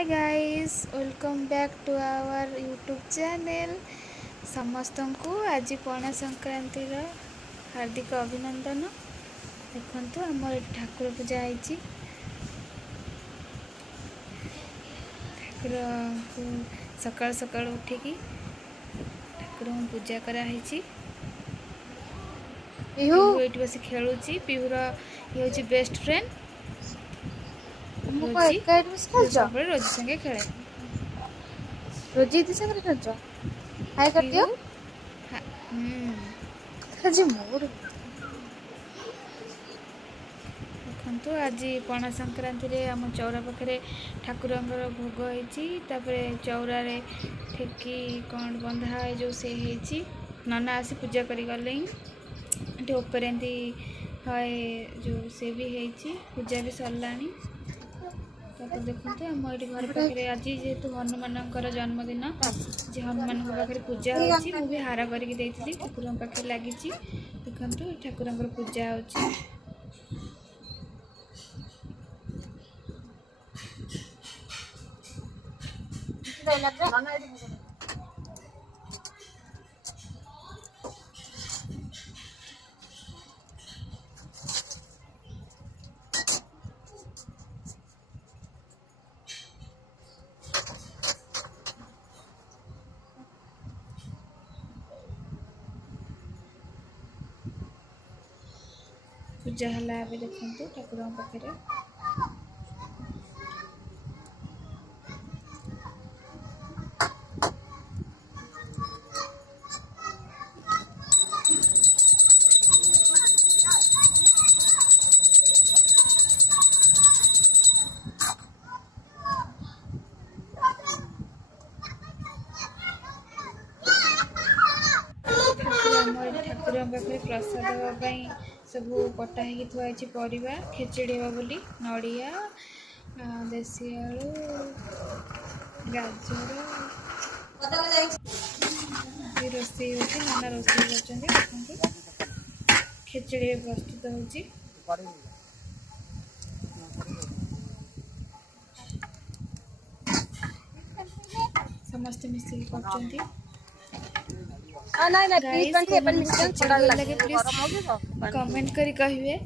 Hi guys, welcome back to our YouTube channel. समस्त को आज पणा संक्रांति हार्दिक अभिनंदन। देखो आम ठाकुर पूजा होती ठाकुर को सकाल सकाल उठिकी ठाकुर पूजा कराई। पिहू ये बस खेलुची। पिहूर ये हूँ बेस्ट फ्रेंड सब रोजी संगे खेले। रोजी दी संगे खेलछ हाय कर दियो। आज मोर देखो आज पणा संक्रांति रे आम चौरा पाखे ठाकुर भोग होती। चौरा रे ठेकी कौन बंधा है जो से नना आसी पूजा करी गले ऊपर एमती है जो से भी है पूजा भी सरला। देखो आम ये घर पाखे आज जेहेतु हनुमान जन्मदिन जे हनुमान पाखे पूजा होती भी हार करके ठाकुर पाखे लगी। देखो ठाकुर पूजा हो पूजा है। देखो ठाकुर पाखे ठाकुर पाखे प्रसाद देवाई सब कटा हो थुआई परिवा खेचड़ी हे बोली नड़िया देसी आलू गाजर रोषे होती नाना रोषे कर खेचड़ी प्रस्तुत होची। समस्त मिसिक कर कमेंट करी कहिए।